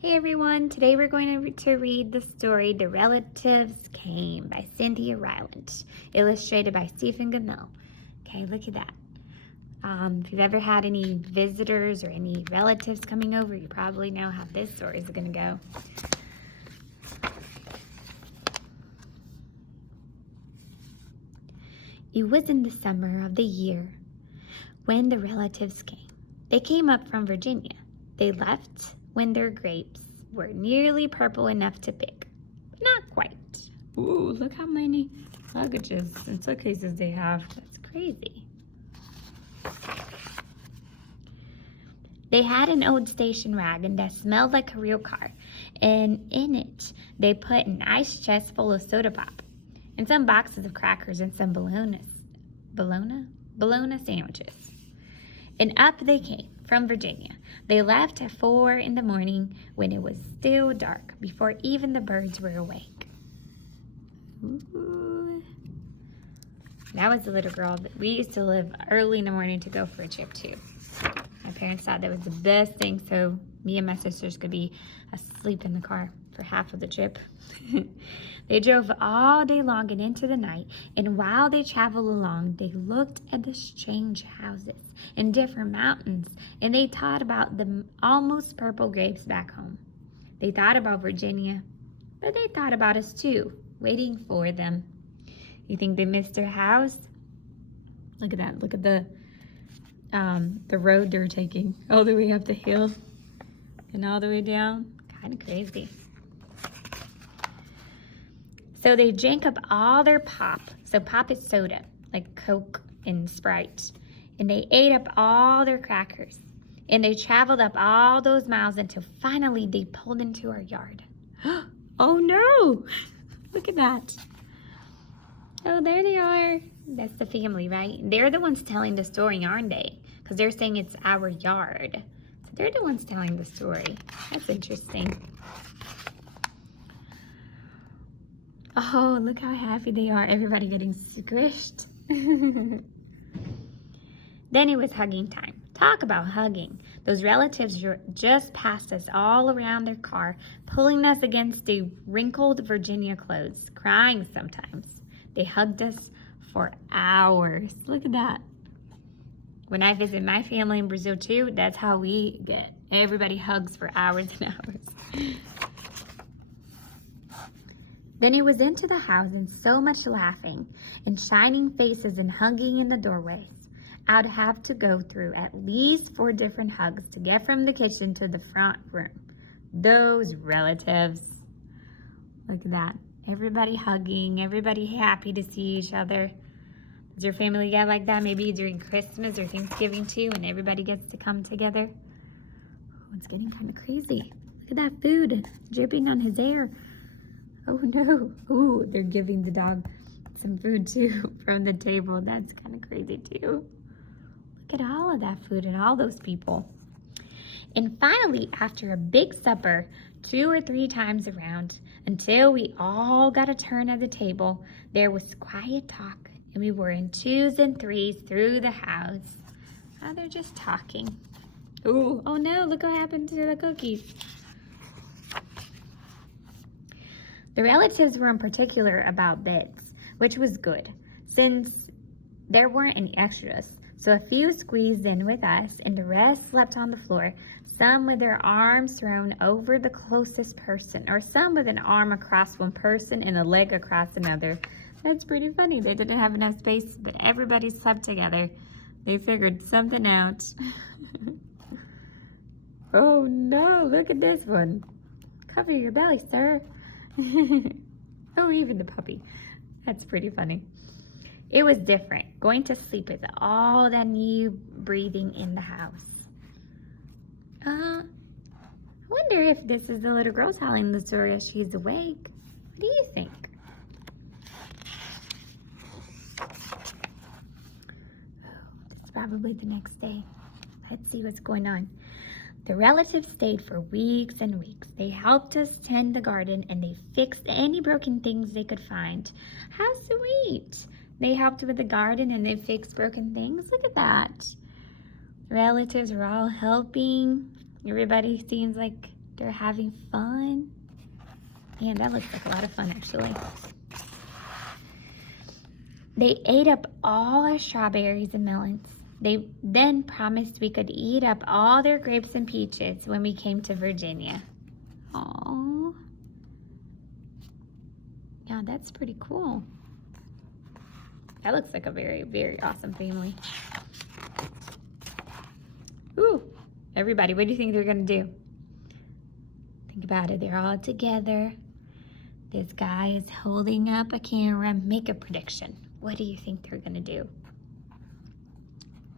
Hey everyone, today we're going to read the story The Relatives Came by Cynthia Ryland, illustrated by Stephen Gamil. Okay, look at that. If you've ever had any visitors or any relatives coming over, you probably know how this story is going to go. It was in the summer of the year when the relatives came. They came up from Virginia. They left when their grapes were nearly purple enough to pick, but not quite. Ooh, look how many luggages and suitcases they have. That's crazy. They had an old station wagon that smelled like a real car, and in it they put an ice chest full of soda pop, and some boxes of crackers and some bologna sandwiches. And up they came from Virginia. They left at 4 in the morning when it was still dark, before even the birds were awake. Ooh. That was the little girl that we used to live early in the morning to go for a trip too. My parents thought that was the best thing, so me and my sisters could be asleep in the car for half of the trip. They drove all day long and into the night, and while they traveled along, they looked at the strange houses and different mountains, and they thought about the almost purple grapes back home. They thought about Virginia, but they thought about us too, waiting for them. You think they missed their house? Look at that. Look at the road they're taking all the way up the hill and all the way down. Kind of crazy. So they drank up all their pop. So pop is soda, like Coke and Sprite. And they ate up all their crackers. And they traveled up all those miles until finally they pulled into our yard. Oh no! Look at that. Oh, there they are. That's the family, right? They're the ones telling the story, aren't they? Because they're saying it's our yard. So they're the ones telling the story. That's interesting. Oh, look how happy they are. Everybody getting squished. Then it was hugging time. Talk about hugging. Those relatives just passed us all around their car, pulling us against the wrinkled Virginia clothes, crying sometimes. They hugged us for hours. Look at that. When I visit my family in Brazil too, that's how we get. Everybody hugs for hours and hours. Then it was into the house and so much laughing and shining faces and hugging in the doorways. I'd have to go through at least 4 different hugs to get from the kitchen to the front room. Those relatives. Look at that. Everybody hugging, everybody happy to see each other. Does your family get like that? Maybe during Christmas or Thanksgiving too, and everybody gets to come together. Oh, it's getting kind of crazy. Look at that food dripping on his hair. Oh no. Ooh, they're giving the dog some food too from the table. That's kind of crazy too. Look at all of that food and all those people. And finally, after a big supper, 2 or 3 times around, until we all got a turn at the table, there was quiet talk, and we were in 2s and 3s through the house. Oh, they're just talking. Ooh, oh no, look what happened to the cookies. The relatives were in particular about beds, which was good, since there weren't any extras. So a few squeezed in with us, and the rest slept on the floor, some with their arms thrown over the closest person, or some with an arm across one person and a leg across another. That's pretty funny. They didn't have enough space, but everybody slept together. They figured something out. Oh no, look at this one. Cover your belly, sir. Oh, even the puppy. That's pretty funny. It was different, going to sleep with all that new breathing in the house. I wonder if this is the little girl telling the story as she's awake. What do you think? Oh, this is probably the next day. Let's see what's going on. The relatives stayed for weeks and weeks. They helped us tend the garden, and they fixed any broken things they could find. How sweet! They helped with the garden and they fixed broken things. Look at that. Relatives are all helping. Everybody seems like They're having fun. Man, that looks like a lot of fun, actually. They ate up all our strawberries and melons. They then promised we could eat up all their grapes and peaches when we came to Virginia. Aww. Yeah, that's pretty cool. That looks like a very, very awesome family. Ooh, everybody, what do you think they're gonna do? Think about it, they're all together. This guy is holding up a camera. Make a prediction. What do you think they're gonna do?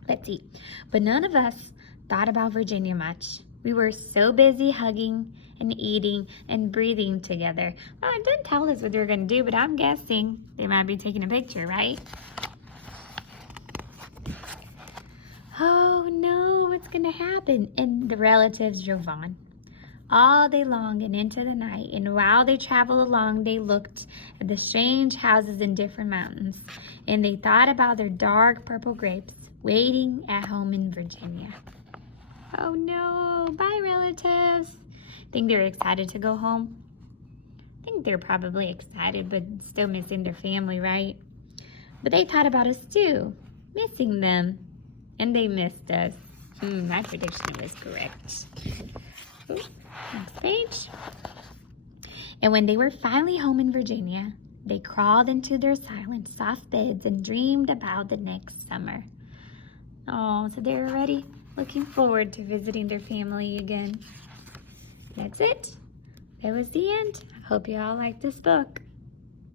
Let's see. But none of us thought about Virginia much. We were so busy hugging and eating and breathing together. Well, it didn't tell us what they were gonna do, but I'm guessing they might be taking a picture, right? Oh no, what's gonna happen? And the relatives drove on all day long and into the night, and while they traveled along, they looked at the strange houses in different mountains, and they thought about their dark purple grapes waiting at home in Virginia. Oh no, bye relatives. Think they're excited to go home? I think they're probably excited, but still missing their family, right? But they thought about us too, missing them, and they missed us. My prediction was correct. Ooh, next page. And when they were finally home in Virginia, they crawled into their silent, soft beds and dreamed about the next summer. Oh, so they're already looking forward to visiting their family again. That's it. That was the end. I hope you all liked this book.